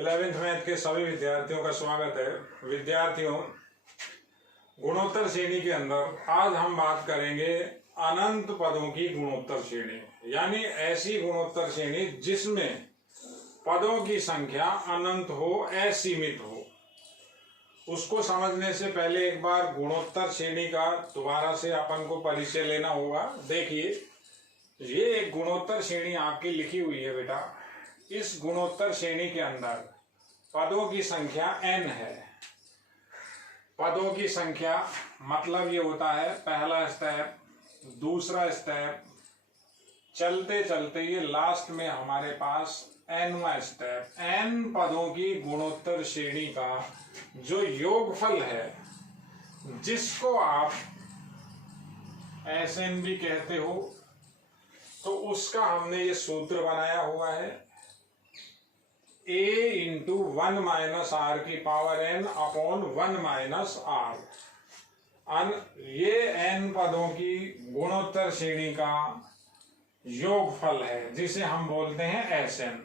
11th math के सभी विद्यार्थियों का स्वागत है। विद्यार्थियों, गुणोत्तर श्रेणी के अंदर आज हम बात करेंगे अनंत पदों की गुणोत्तर श्रेणी, यानी ऐसी गुणोत्तर श्रेणी जिसमें पदों की संख्या अनंत हो, असीमित हो। उसको समझने से पहले एक बार गुणोत्तर श्रेणी का दोबारा से अपन को परिचय लेना होगा। देखिए, ये एक गुणोत्तर श्रेणी आपकी लिखी हुई है बेटा। इस गुणोत्तर श्रेणी के अंदर पदों की संख्या n है। पदों की संख्या मतलब ये होता है पहला स्टेप, दूसरा स्टेप, चलते चलते ये लास्ट में हमारे पास nवां स्टेप। n पदों की गुणोत्तर श्रेणी का जो योगफल है, जिसको आप Sn भी कहते हो, तो उसका हमने ये सूत्र बनाया हुआ है a इंटू 1 माइनस आर की power n upon 1 minus r. ये n पदों की गुणोत्तर श्रेणी का योगफल है, जिसे हम बोलते हैं Sn।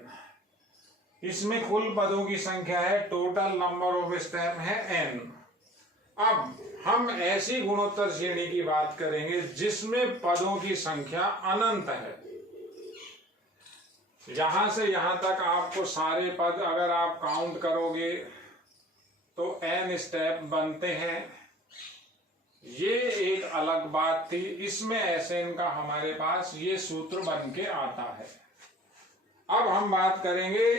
इसमें कुल पदों की संख्या है, टोटल नंबर ऑफ स्टेप है n। अब हम ऐसी गुणोत्तर श्रेणी की बात करेंगे जिसमें पदों की संख्या अनंत है। यहां से यहां तक आपको सारे पद अगर आप काउंट करोगे तो n स्टेप बनते हैं। ये एक अलग बात थी। इसमें Sn का हमारे पास ये सूत्र बन के आता है। अब हम बात करेंगे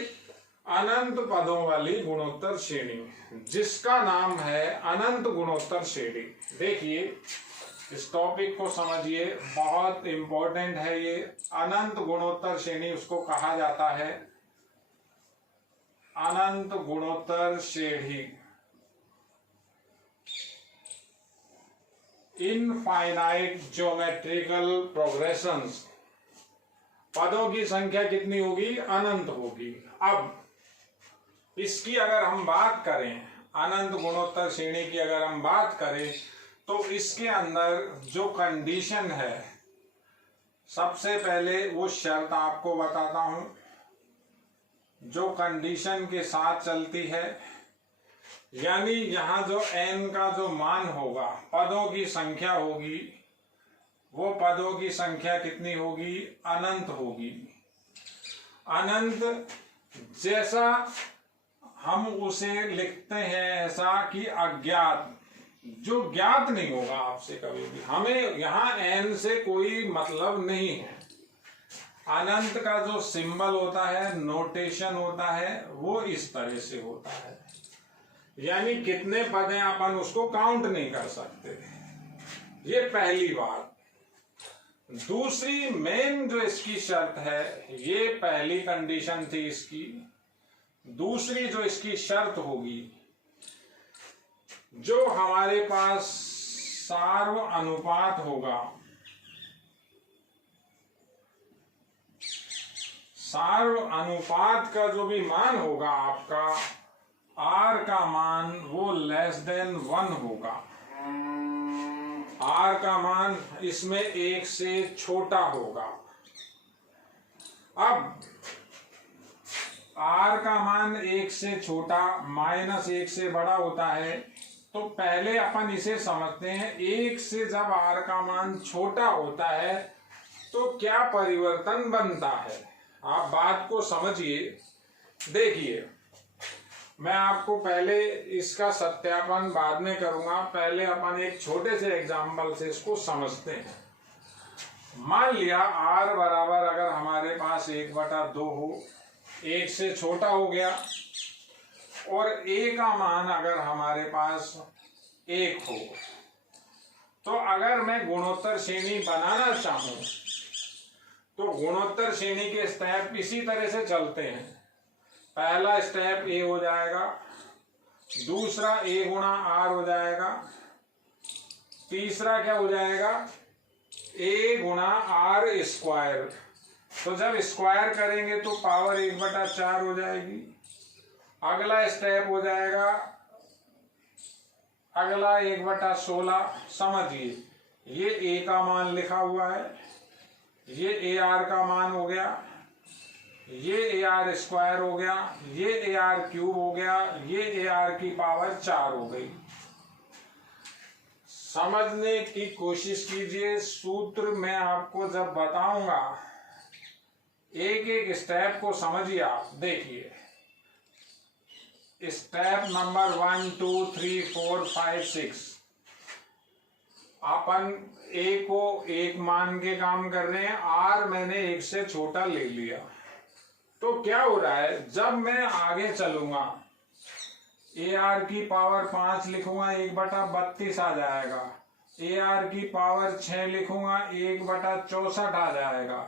अनंत पदों वाली गुणोत्तर श्रेणी, जिसका नाम है अनंत गुणोत्तर श्रेणी। देखिए, इस टॉपिक को समझिए, बहुत इंपॉर्टेंट है ये। अनंत गुणोत्तर श्रेणी उसको कहा जाता है, अनंत गुणोत्तर श्रेणी। Infinite geometrical progressions. पदों की संख्या कितनी होगी? अनंत होगी। अब इसकी अगर हम बात करें, अनंत गुणोत्तर श्रेणी की अगर हम बात करें, तो इसके अंदर जो कंडीशन है, सबसे पहले वो शर्त आपको बताता हूं जो कंडीशन के साथ चलती है। यानी यहां जो n का जो मान होगा, पदों की संख्या होगी, वो पदों की संख्या कितनी होगी? अनंत होगी। अनंत जैसा हम उसे लिखते हैं ऐसा कि अज्ञात, जो ज्ञात नहीं होगा आपसे कभी भी। हमें यहाँ n से कोई मतलब नहीं है। अनंत का जो सिंबल होता है, नोटेशन होता है, वो इस तरह से होता है। यानी कितने पद हैं अपन उसको काउंट नहीं कर सकते। ये पहली बात। दूसरी मेन जो इसकी शर्त है, ये पहली कंडीशन थी इसकी। दूसरी जो इसकी शर्त होगी, जो हमारे पास सार्व अनुपात होगा, सार्व अनुपात का जो भी मान होगा आपका, r का मान वो लेस देन 1 होगा। r का मान इसमें 1 से छोटा होगा। अब r का मान 1 से छोटा माइनस 1 से बड़ा होता है, तो पहले अपन इसे समझते हैं। 1 से जब r का मान छोटा होता है तो क्या परिवर्तन बनता है, आप बात को समझिए। देखिए, मैं आपको पहले इसका सत्यापन बाद में करूंगा, पहले अपन एक छोटे से एग्जाम्पल से इसको समझते हैं। मान लिया r बराबर अगर हमारे पास 1/2 हो, 1 से छोटा हो गया, और a का मान अगर हमारे पास 1 हो, तो अगर मैं गुणोत्तर श्रेणी बनाना चाहूं तो गुणोत्तर श्रेणी के स्टेप इसी तरह से चलते हैं। पहला स्टेप a हो जाएगा, दूसरा a गुणा r हो जाएगा, तीसरा क्या हो जाएगा? a गुणा r स्क्वायर। तो जब स्क्वायर करेंगे तो पावर 1/4 हो जाएगी। अगला स्टेप हो जाएगा, अगला 1/16। समझिए, ये a का मान लिखा हुआ है, ये ar का मान हो गया, ये AR स्क्वायर हो गया, ये AR क्यूब हो गया, ये AR की पावर 4 हो गई। समझने की कोशिश कीजिए, सूत्र मैं आपको जब बताऊंगा एक एक स्टेप को समझिए आप। देखिए स्टेप नंबर 1 2 3 4 5 6 अपन A को 1 मान के काम कर रहे हैं, R मैंने 1 से छोटा ले लिया। तो क्या हो रहा है, जब मैं आगे चलूंगा AR की पावर 5 लिखूंगा 1/32 आ जाएगा, AR की पावर 6 लिखूंगा 1/64 आ जाएगा।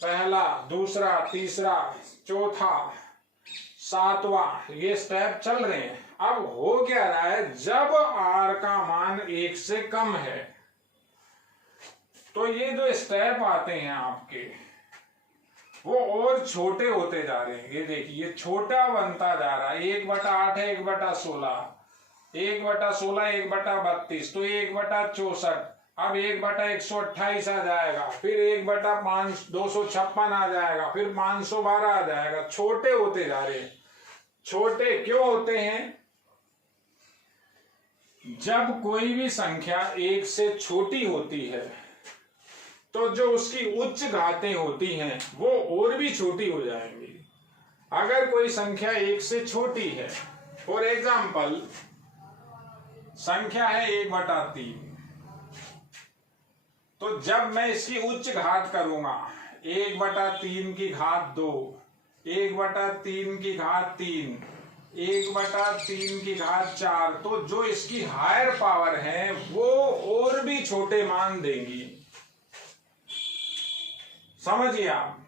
पहला, दूसरा, तीसरा, चौथा, सातवां, ये स्टेप चल रहे हैं। अब हो क्या रहा है, जब R का मान 1 से कम है तो ये जो स्टेप आते हैं आपके वो और छोटे होते जा रहे हैं। ये देखिए ये छोटा बनता जा रहा है, 1/8 है 1/16, 1/16 1/32, तो 1/64, अब 1/128 आ जाएगा, फिर 1/5 256 आ जाएगा, फिर 512 आ जाएगा। छोटे होते जा रहे हैं। छोटे क्यों होते हैं, जब कोई भी संख्या 1 से छोटी होती है तो जो उसकी उच्च घातें होती हैं वो और भी छोटी हो जाएंगी। अगर कोई संख्या 1 से छोटी है, फॉर एग्जाम्पल संख्या है 1/3, तो जब मैं इसकी उच्च घात करूंगा 1/3 की घात 2, 1/3 की घात 3, 1/3 की घात 4, तो जो इसकी हायर पावर है वो और भी छोटे मान देंगी। समझिए आप,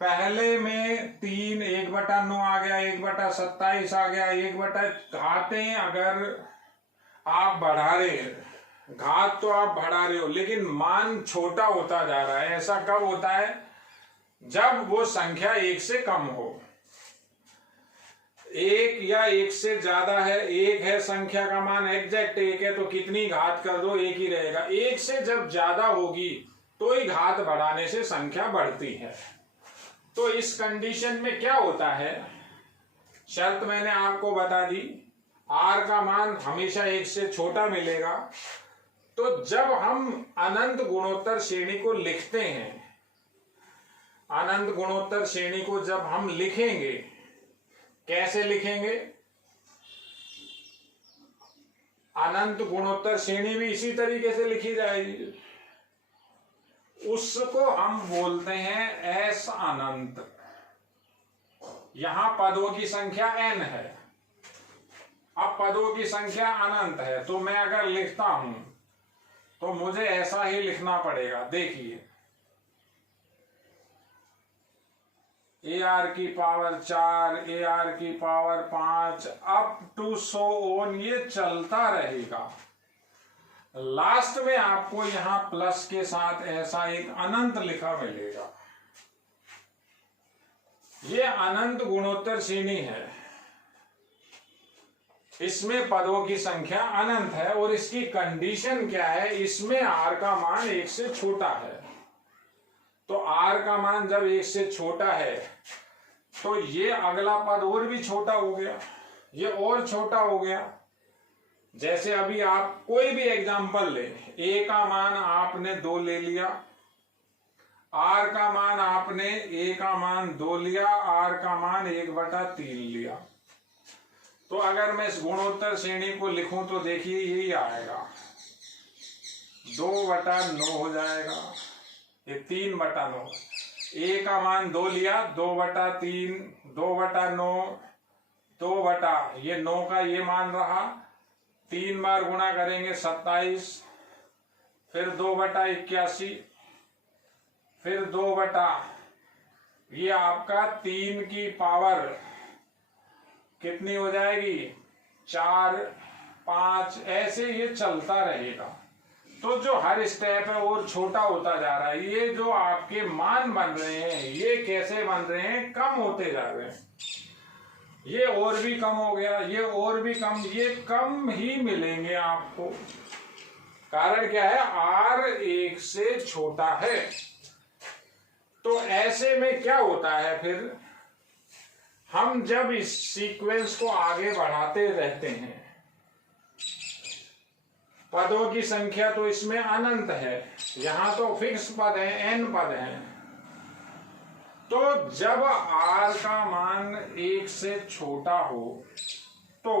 पहले में 3 1/9 आ गया, 1/27 आ गया, 1 घातें अगर आप बढ़ा रहे हैं, घात तो आप बढ़ा रहे हो लेकिन मान छोटा होता जा रहा है। ऐसा कब होता है, जब वो संख्या 1 से कम हो। 1 या 1 से ज्यादा है, 1 है संख्या का मान एग्जैक्ट 1 है, तो कितनी घात कर दो 1 ही रहेगा। 1 से जब ज्यादा होगी तो ही घात बढ़ाने से संख्या बढ़ती है। तो इस कंडीशन में क्या होता है, शर्त मैंने आपको बता दी, R का मान हमेशा 1 से छोटा मिलेगा। तो जब हम अनंत गुणोत्तर श्रेणी को लिखते हैं, अनंत गुणोत्तर श्रेणी को जब हम लिखेंगे, कैसे लिखेंगे, अनंत गुणोत्तर श्रेणी भी इसी तरीके से लिखी जाएगी। उसको हम बोलते हैं S अनंत। यहां पदों की संख्या n है, अब पदों की संख्या अनंत है, तो मैं अगर लिखता हूं तो मुझे ऐसा ही लिखना पड़ेगा। देखिए AR की पावर 4, AR की power 5 up to so on, ये चलता रहेगा। लास्ट में आपको यहां प्लस के साथ ऐसा एक अनंत लिखा मिलेगा। ये अनंत गुणोत्तर श्रेणी है, इसमें पदों की संख्या अनंत है और इसकी कंडीशन क्या है, इसमें R का मान 1 से छोटा है। तो R का मान जब 1 से छोटा है तो ये अगला पद और भी छोटा हो गया, ये और छोटा हो गया। जैसे अभी आप कोई भी एग्जांपल ले, A का मान आपने 2 ले लिया, R का मान आपने A का मान 2 लिया, R का मान 1/3 लिया। तो अगर मैं इस गुणोत्तर श्रेणी को लिखूं तो देखिए यही आएगा, 2/9 हो जाएगा, ये 3/9। A का मान 2 लिया, 2/3, 2/9, 2 ये 9 का ये मान रहा, 3 बार गुणा करेंगे 27, फिर 2/81, फिर 2 ये आपका 3 की पावर कितनी हो जाएगी, 4, 5, ऐसे ये चलता रहेगा। तो जो हर स्टेप है और छोटा होता जा रहा है। ये जो आपके मान बन रहे हैं ये कैसे बन रहे हैं, कम होते जा रहे हैं। ये और भी कम हो गया, ये और भी कम, ये कम ही मिलेंगे आपको। कारण क्या है, r 1 से छोटा है। तो ऐसे में क्या होता है, फिर हम जब इस सीक्वेंस को आगे बढ़ाते रहते हैं, पदों की संख्या तो इसमें अनंत है, यहां तो फिक्स पद है, n पद है। तो जब r का मान 1 से छोटा हो तो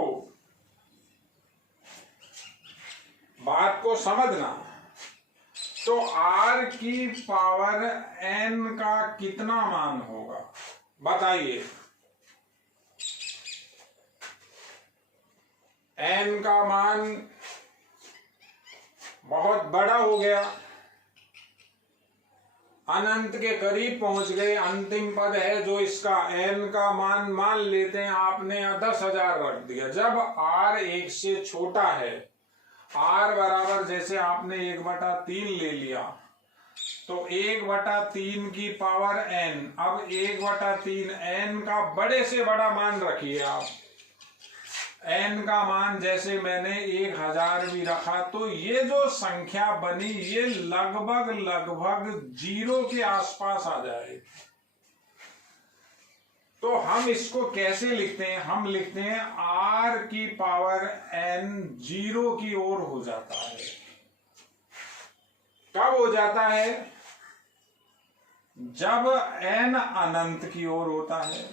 बात को समझना, तो r की पावर n का कितना मान होगा बताइए। n का मान बहुत बड़ा हो गया, अनंत के करीब पहुंच गए, अंतिम पद है जो इसका n का मान लेते हैं आपने 10,000 रख दिया। जब r 1 से छोटा है, r बराबर जैसे आपने 1/3 ले लिया, तो 1/3 की पावर n, अब 1/3 n का बड़े से बड़ा मान रखिए आप, n का मान जैसे मैंने 1000 भी रखा, तो ये जो संख्या बनी ये लगभग 0 के आसपास आ जाएगी। तो हम इसको कैसे लिखते हैं, हम लिखते हैं r की पावर n 0 की ओर हो जाता है। कब हो जाता है, जब n अनंत की ओर होता है।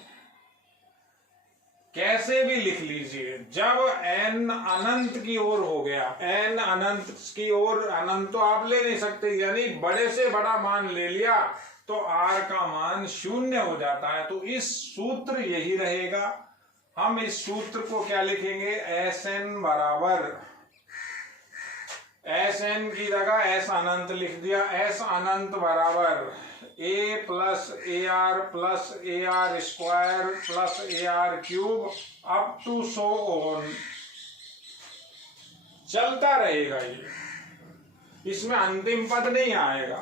कैसे भी लिख लीजिए, जब n अनंत की ओर हो गया, n अनंत की ओर, अनंत तो आप ले नहीं सकते, यानी बड़े से बड़ा मान ले लिया तो r का मान 0 हो जाता है। तो इस सूत्र यही रहेगा। हम इस सूत्र को क्या लिखेंगे, Sn बराबर, Sn की जगह S अनंत लिख दिया, S अनंत बराबर a plus AR plus AR square plus AR cube up to so on, चलता रहेगा ये, इसमें अंतिम पद नहीं आएगा।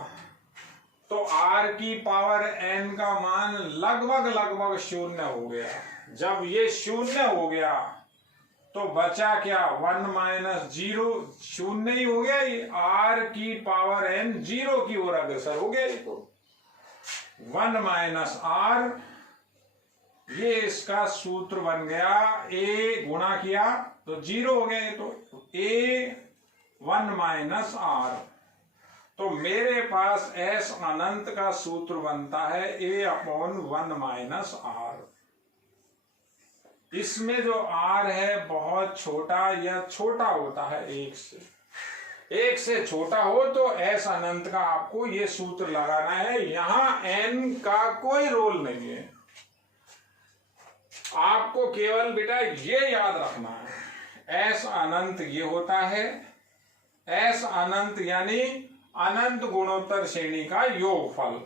तो r की पावर n का मान लगभग 0 हो गया। जब ये 0 हो गया तो बचा क्या, 1 - 0, 0 ही हो गया। ये r की पावर n 0 की ओर अग्रसर हो गया। तो 1 - r, ये इसका सूत्र बन गया। a गुणा किया तो 0 हो गया, तो a 1 - r। तो मेरे पास s अनंत का सूत्र बनता है a/1 - r। इसमें जो r है बहुत छोटा या छोटा होता है 1 से छोटा हो तो s अनंत का आपको ये सूत्र लगाना है। यहां n का कोई रोल नहीं है, आपको केवल बेटा ये याद रखना है, s अनंत ये होता है, s अनंत यानी अनंत गुणोत्तर श्रेणी का योगफल।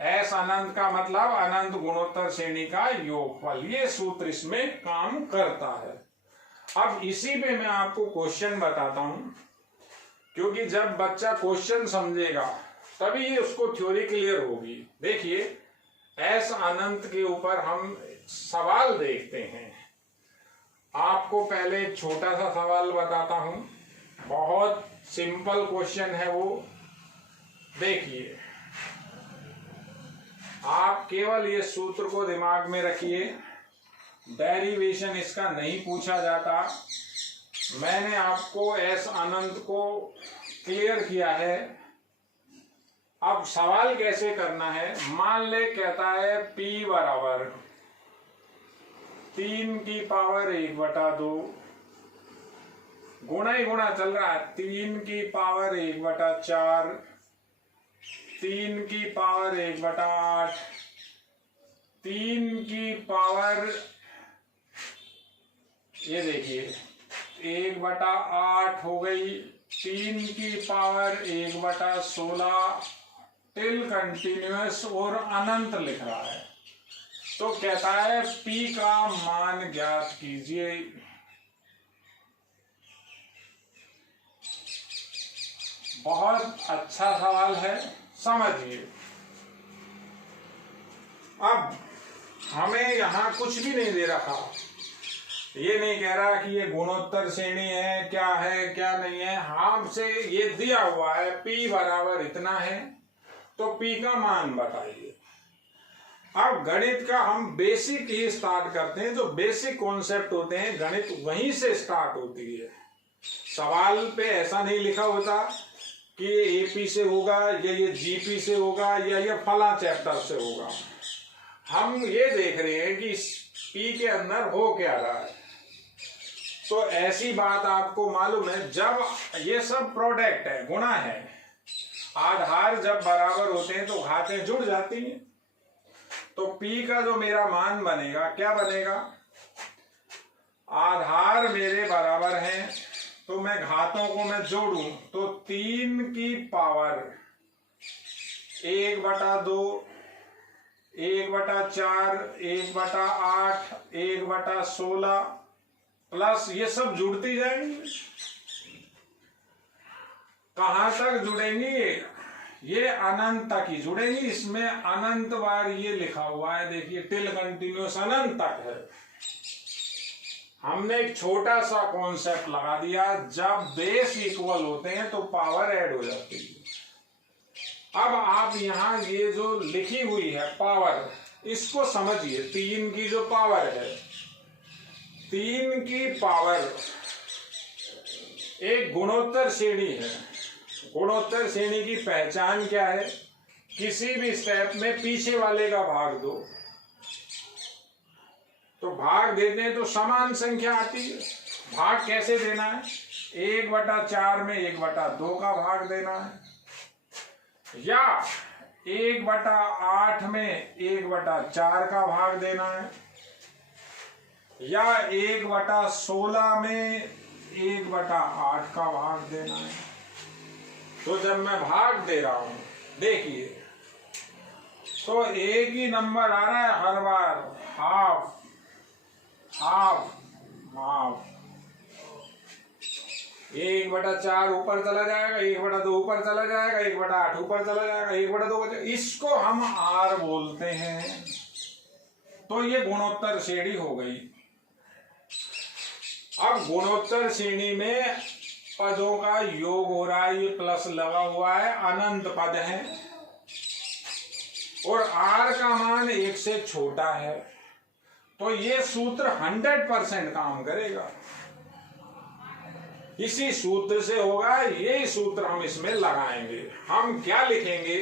s अनंत का मतलब अनंत गुणोत्तर श्रेणी का योगफल, ये सूत्र इसमें काम करता है। अब इसी पे मैं आपको क्वेश्चन बताता हूं, क्योंकि जब बच्चा क्वेश्चन समझेगा तभी ये उसको थ्योरी क्लियर होगी। देखिए s अनंत के ऊपर हम सवाल देखते हैं। आपको पहले एक छोटा सा सवाल बताता हूं, बहुत सिंपल क्वेश्चन है वो। देखिए आप केवल ये सूत्र को दिमाग में रखिए, डेरिवेशन इसका नहीं पूछा जाता। मैंने आपको s अनंत को क्लियर किया है। अब सवाल कैसे करना है, मान ले कहता है p बराबर 3 की पावर 1/2, गुणा ही गुणा चल रहा है, 3 की पावर 1/4, 3 की पावर 1/8, 3 की पावर, ये देखिए 1/8 हो गई, 3 की पावर 1/16 टिल कंटिन्यूअस और अनंत लिख रहा है। तो कहता है p का मान ज्ञात कीजिए। बहुत अच्छा सवाल है, समझिए। अब हमें यहां कुछ भी नहीं दे रखा, ये नहीं कह रहा कि ये गुणोत्तर श्रेणी है क्या नहीं है। हमसे ये दिया हुआ है P बराबर इतना है, तो P का मान बताइए। अब गणित का हम बेसिक ही स्टार्ट करते हैं, जो बेसिक कॉन्सेप्ट होते हैं गणित वहीं से स्टार्ट होती है। सवाल पे ऐसा नहीं लिखा होता कि ये AP से होगा या ये GP से होगा या ये फला चैप्टर से होगा। हम ये देख रहे हैं कि P के अंदर हो क्या रहा है। तो ऐसी बात आपको मालूम है, जब ये सब प्रोडक्ट है, गुणा है, आधार जब बराबर होते हैं तो घातें जुड़ जाती हैं। तो P का जो मेरा मान बनेगा, क्या बनेगा, आधार मेरे बराबर हैं, तो मैं घातों को मैं जोड़ूं तो 3 की पावर 1/2, 1/4, 1/8, 1/16 प्लस ये सब जुड़ती जाएंगी। कहां तक जुड़ेंगी, ये अनंत तक ही जुड़ेंगी। इसमें अनंत बार ये लिखा हुआ है, देखिए टिल कंटिन्यूस अनंत तक है। हमने एक छोटा सा कॉन्सेप्ट लगा दिया, जब बेस इक्वल होते हैं तो पावर ऐड हो जाती है। अब आप यहां ये जो लिखी हुई है पावर, इसको समझिए। 3 की जो पावर है, 3 की पावर एक गुणोत्तर श्रेणी है। गुणोत्तर श्रेणी की पहचान क्या है, किसी भी स्टेप में पीछे वाले का भाग दो, तो भाग देते हैं तो समान संख्या आती है। भाग कैसे देना है, 1/4 में 1/2 का भाग देना है, या 1/8 में 1/4 का भाग देना है, या 1/16 में 1/8 का भाग देना है। तो जब मैं भाग दे रहा हूं, देखिए, तो एक ही नंबर आ रहा है हर बार, हाफ हाफ हाफ। 1/4 ऊपर चला जाएगा, 1/2 ऊपर चला जाएगा, 1/8 ऊपर चला जाएगा, 1/2, इसको हम R बोलते हैं। तो ये गुणोत्तर श्रेणी हो गई। अब गुणोत्तर श्रेणी में पदों का योग हो रहा है, ये प्लस लगा हुआ है, अनंत पद है, और R का मान 1 से छोटा है, तो ये सूत्र 100% काम करेगा। इसी सूत्र से होगा, यही सूत्र हम इसमें लगाएंगे। हम क्या लिखेंगे,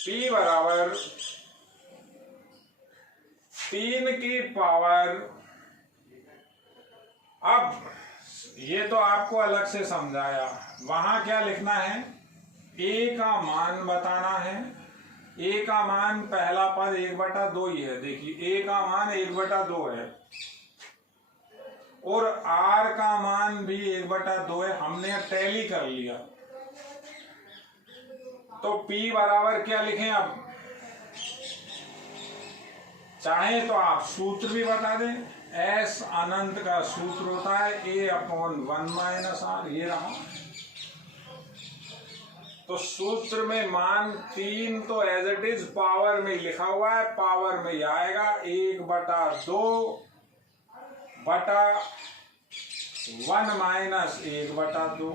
P बराबर 3 की पावर, अब ये तो आपको अलग से समझाया, वहां क्या लिखना है, A का मान बताना है। A का मान पहला पद 1/2 ही है, देखिए A का मान 1/2 है, और R का मान भी 1/2 है। हमने टैली कर लिया, तो P बराबर क्या लिखें, अब चाहे तो आप सूत्र भी बता दें। S अनंत का सूत्र होता है A/1 - R, ये रहा। तो सूत्र में मान 3 तो एज इट इज पावर में लिखा हुआ है, पावर में आएगा 1/2 बटा 1 - 1/2।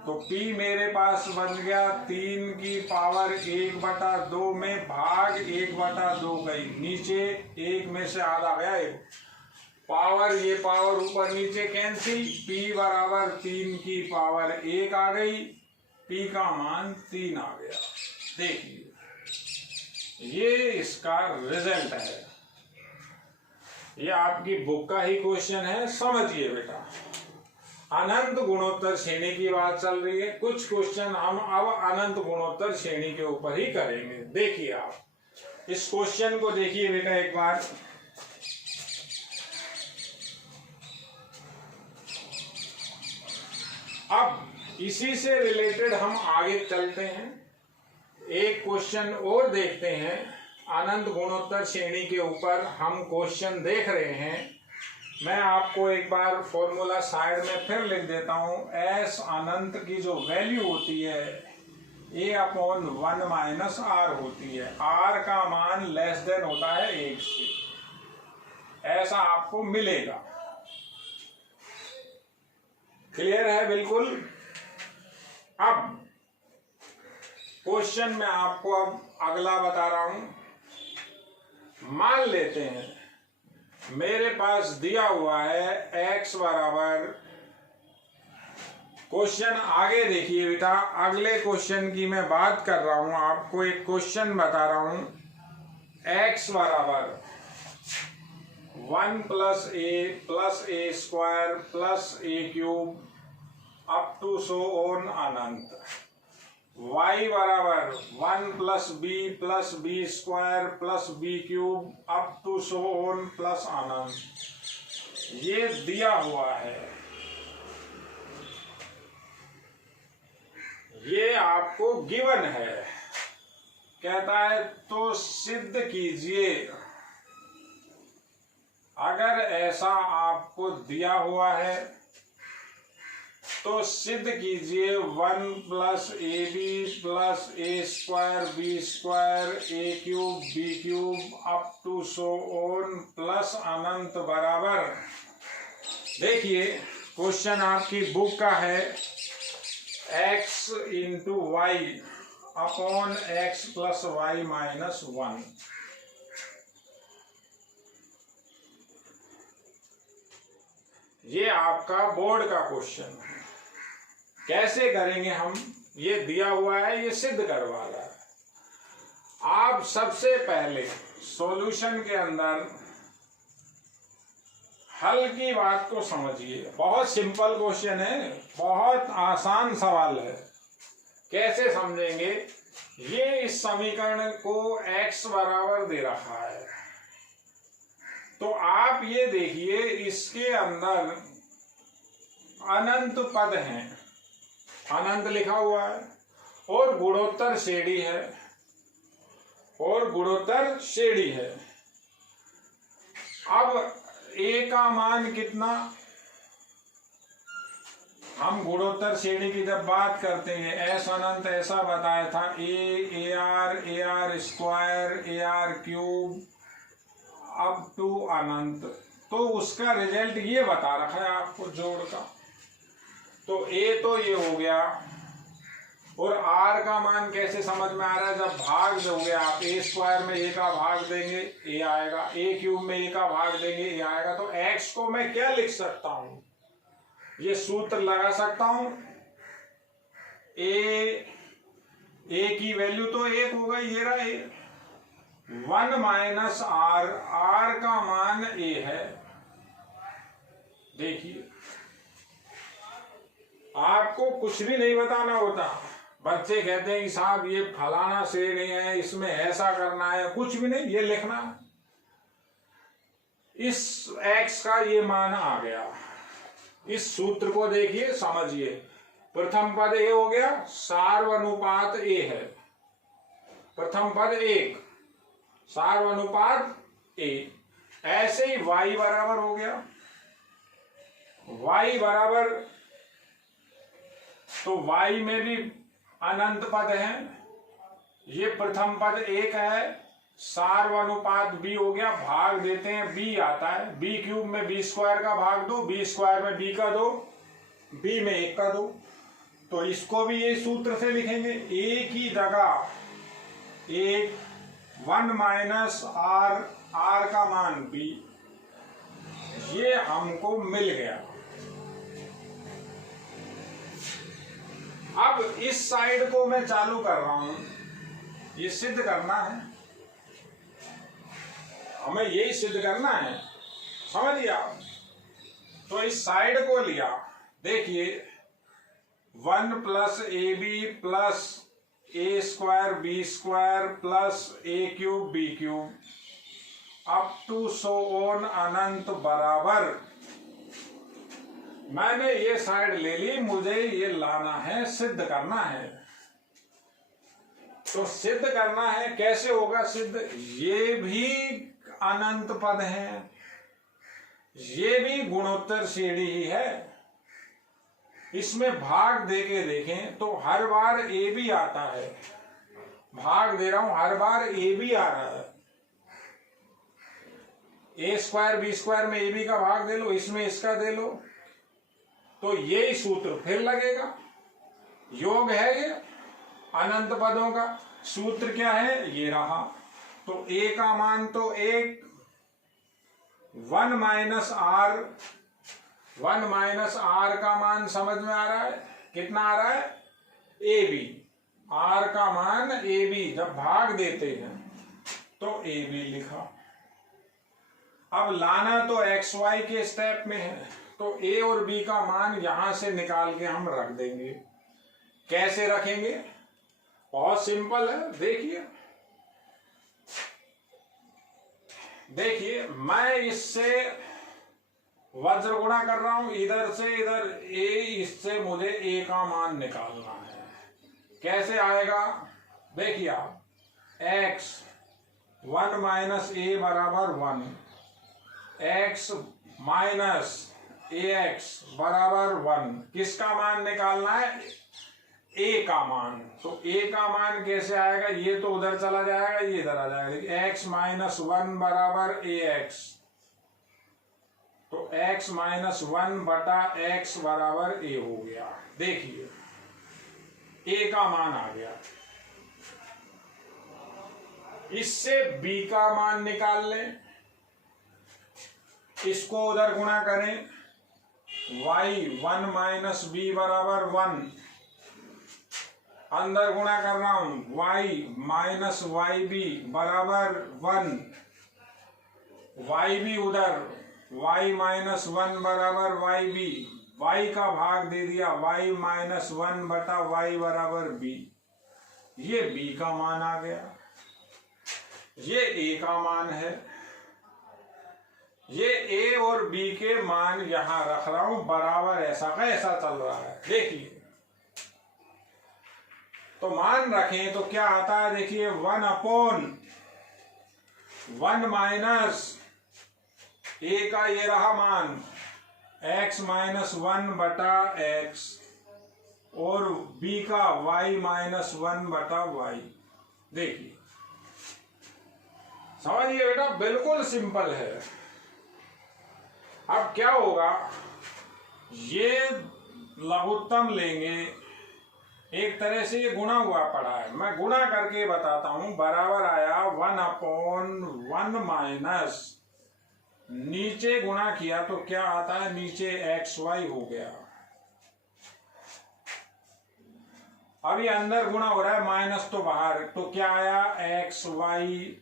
तो P मेरे पास बन गया 3 की पावर 1/2 में भाग 1/2 गई, नीचे 1 में से आधा गया 1 पावर, ये पावर ऊपर नीचे कैंसिल। P बराबर 3 की पावर 1 आ गई, P का मान 3 आ गया। देखिए, ये इसका रिजल्ट है। ये आपकी बुक का ही क्वेश्चन है, समझिए बेटा। अनंत गुणोत्तर श्रेणी की बात चल रही है, कुछ क्वेश्चन हम अब अनंत गुणोत्तर श्रेणी के ऊपर ही करेंगे। देखिए, आप इस क्वेश्चन को देखिए बेटा एक बार। अब इसी से रिलेटेड हम आगे चलते हैं, एक क्वेश्चन और देखते हैं। अनंत गुणोत्तर श्रेणी के ऊपर हम क्वेश्चन देख रहे हैं। मैं आपको एक बार फॉर्मूला साइड में फिर लिख देता हूं। S अनंत की जो वैल्यू होती है A/1 - R होती है। R का मान लेस देन होता है 1 से। ऐसा आपको मिलेगा। क्लियर है बिल्कुल। अब क्वेश्चन में आपको अब अगला बता रहा हूं। मान लेते हैं मेरे पास दिया हुआ है x बराबर, क्वेश्चन आगे देखिए बेटा, अगले क्वेश्चन की मैं बात कर रहा हूं, आपको एक क्वेश्चन बता रहा हूं। x बराबर 1 + a square plus a cube up to so on अनंत। y बराबर 1 + b square plus b cube up to so on plus अनंत। ये दिया हुआ है, ये आपको गिवन है। कहता है तो सिद्ध कीजिए। अगर ऐसा आपको दिया हुआ है तो सिद्ध कीजिए 1 + ab + a square b square a cube b cube up to so on plus अनंत बराबर। देखिए क्वेश्चन आपकी बुक का है x × y upon x + y - 1। ये आपका बोर्ड का क्वेश्चन है। कैसे करेंगे हम, ये दिया हुआ है, ये सिद्ध करवा रहा है। आप सबसे पहले सॉल्यूशन के अंदर हल की बात को समझिए। बहुत सिंपल क्वेश्चन है, बहुत आसान सवाल है। कैसे समझेंगे, ये इस समीकरण को x बराबर दे रखा है, तो आप ये देखिए इसके अंदर अनंत पद हैं, अनंत लिखा हुआ है और गुणोत्तर श्रेणी है, और गुणोत्तर श्रेणी है। अब a का मान कितना, हम गुणोत्तर श्रेणी की जब बात करते हैं, s अनंत ऐसा बताया था, ar square ar cube up to अनंत, तो उसका रिजल्ट ये बता रखा है आपको जोड़ का। तो a तो ये हो गया, और r का मान कैसे समझ में आ रहा है, जब भाग दोगे आप, a स्क्वायर में a का भाग देंगे a आएगा, a क्यूब में a का भाग देंगे a आएगा। तो x को मैं क्या लिख सकता हूं, ये सूत्र लगा सकता हूं, a की वैल्यू तो 1 हो गई, ये रहा 1 - r का मान a है। देखिए आपको कुछ भी नहीं बताना होता। बच्चे कहते हैं कि साहब ये फलाना श्रेणी है, इसमें ऐसा करना है, कुछ भी नहीं, ये लिखना है। इस x का ये मान आ गया। इस सूत्र को देखिए, समझिए। प्रथम पद a हो गया, सार्वनुपात a है, प्रथम पद 1 सार्वनुपात a। ऐसे ही y बराबर हो गया, y बराबर, तो y में भी अनंत पद हैं। ये प्रथम पद 1 है, सार्वनुपात b हो गया, भाग देते हैं b आता है, b क्यूब में b स्क्वायर का भाग दो, b स्क्वायर में b का दो, b में 1 का दो। तो इसको भी ये सूत्र से लिखेंगे, a की जगह 1 - r का मान b, ये हमको मिल गया। अब इस साइड को मैं चालू कर रहा हूं, ये सिद्ध करना है, हमें यही सिद्ध करना है, समझिए आप। तो इस साइड को लिया, देखिए 1 + ab + a square b square plus a cube b cube up to so on अनंत बराबर। मैंने ये साइड ले ली, मुझे ये लाना है, सिद्ध करना है। तो सिद्ध करना है, कैसे होगा सिद्ध, ये भी अनंत पद है, ये भी गुणोत्तर श्रेणी ही है। इसमें भाग देके देखें तो हर बार ए भी आता है, भाग दे रहा हूं, हर बार ए भी आ रहा है। ए स्क्वायर बी स्क्वायर में ए बी का भाग दे लो, इसमें इसका दे लो, तो यही सूत्र फिर लगेगा। योग है ये अनंत पदों का। सूत्र क्या है, ये रहा। तो ए का मान तो एक 1 माइनस आर का मान समझ में आ रहा है। कितना आ रहा है, ए बी। आर का मान ए बी, जब भाग देते हैं तो ए बी लिखा। अब लाना तो एक्स वाई के स्टेप में है, तो ए और बी का मान यहां से निकाल के हम रख देंगे। कैसे रखेंगे, बहुत सिंपल है। देखिए मैं इससे वज्र गुणा कर रहा हूं, इधर से इधर ए, इससे मुझे ए का मान निकालना है। कैसे आएगा, देखिए आप, x 1 माइनस ए बराबर 1, x माइनस ए एक्स बराबर 1। किसका मान निकालना है, ए का मान। तो ए का मान कैसे आएगा, ये तो उधर चला जाएगा, ये इधर आ जाएगा। x माइनस 1 बराबर ए एक्स, तो x माइनस 1 बटा x बराबर ए हो गया। देखिए ए का मान आ गया। इससे b का मान निकाल लें, इसको उधर गुणा करें, y 1 माइनस बी बराबर 1, अंदर गुणा कर रहा हूं, y माइनस वाई बी बराबर 1, वाई बी उधर, y माइनस 1 बराबर वाई बी, y का भाग दे दिया, y माइनस 1 बटा y बराबर b। ये b का मान आ गया, ये a का मान है। ये a और b के मान यहां रख रहा हूं बराबर, ऐसा का ऐसा चल रहा है। देखिए तो मान रखें तो क्या आता है, देखिए 1/1 माइनस ए का ये रहा मान, x माइनस 1 बटा x, और b का y माइनस 1 बटा y। देखिए समझिए बेटा, बिल्कुल सिंपल है। अब क्या होगा, ये लघुत्तम लेंगे, एक तरह से ये गुणा हुआ पड़ा है, मैं गुणा करके बताता हूं। बराबर आया 1/1 माइनस, नीचे गुणा किया तो क्या आता है, नीचे एक्स वाई हो गया। अब ये अंदर गुणा हो रहा है, माइनस तो बाहर, तो क्या आया, एक्स वाई,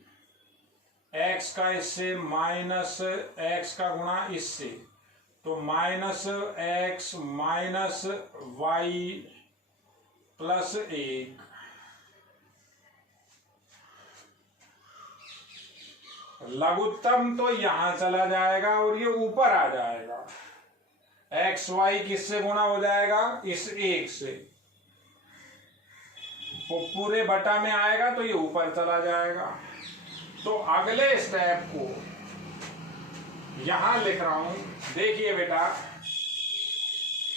एक्स का इससे माइनस एक्स का गुणा इससे, तो minus x minus y plus 1। लघुत्तम तो यहां चला जाएगा और ये ऊपर आ जाएगा। एक्स वाई किससे गुणा हो जाएगा, इस 1 से, वो पूरे बटा में आएगा तो ये ऊपर चला जाएगा। तो अगले स्टेप को यहां लिख रहा हूं। देखिए बेटा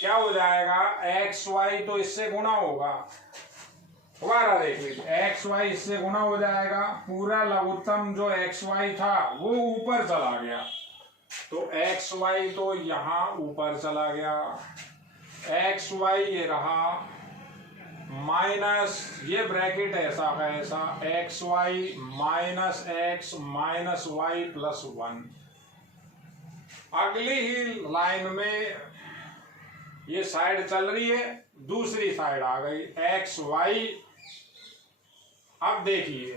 क्या हो जाएगा, एक्स वाई तो इससे गुणा होगा, दोबारा देख लीजिए, एक्स वाई इससे गुणा हो जाएगा, पूरा लघुत्तम जो एक्स वाई था वो ऊपर चला गया, तो एक्स वाई तो यहां ऊपर चला गया। एक्स वाई ये रहा, माइनस ये ब्रैकेट ऐसा का ऐसा, x y minus x minus y plus 1। अगली ही लाइन में ये साइड चल रही है, दूसरी साइड आ गई, एक्स वाई। अब देखिए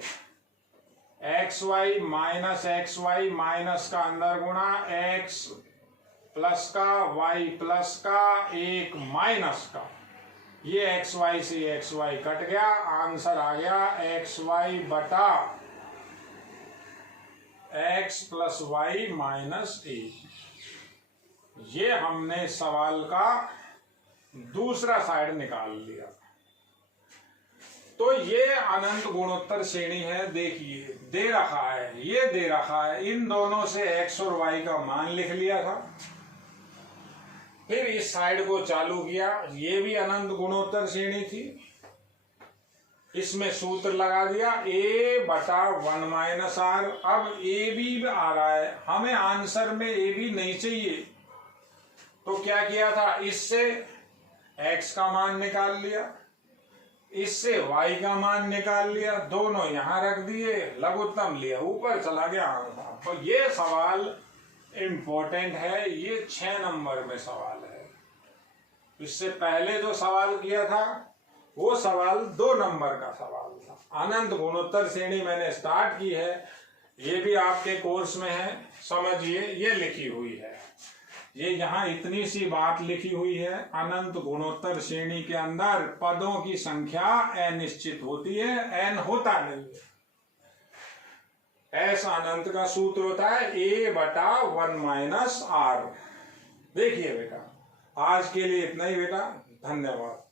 x y minus x y, minus का अंदर गुणा, एक्स प्लस का वाई प्लस का, एक माइनस का, ये एक्स वाई से एक्स वाई कट गया, आंसर आ गया एक्स वाई बटा एक्स प्लस वाई माइनस 1। ये हमने सवाल का दूसरा साइड निकाल लिया। तो ये अनंत गुणोत्तर श्रेणी है। देखिए दे रखा है, ये दे रखा है, इन दोनों से एक्स और वाई का मान लिख लिया था, फिर इस साइड को चालू किया, ये भी अनंत गुणोत्तर श्रेणी थी। इसमें सूत्र लगा दिया a बटा 1 माइनस आर। अब ए बी आ रहा है, हमें आंसर में ए बी नहीं चाहिए, तो क्या किया था, इससे x का मान निकाल लिया, इससे y का मान निकाल लिया, दोनों यहां रख दिए, लघुत्तम लिया, ऊपर चला गया आंसर। तो ये सवाल इंपॉर्टेंट है, ये 6 नंबर में सवाल है। इससे पहले जो सवाल किया था वो सवाल 2 नंबर का सवाल था। अनंत गुणोत्तर श्रेणी मैंने स्टार्ट की है, ये भी आपके कोर्स में है, समझिए, ये लिखी हुई है, ये यहाँ इतनी सी बात लिखी हुई है, अनंत गुणोत्तर श्रेणी के अंदर पदों की संख्या अनिश्चित होती है, n होता नहीं है। एस अनंत का सूत्र होता है a बटा 1 माइनस आर। देखिए बेटा, आज के लिए इतना ही बेटा, धन्यवाद।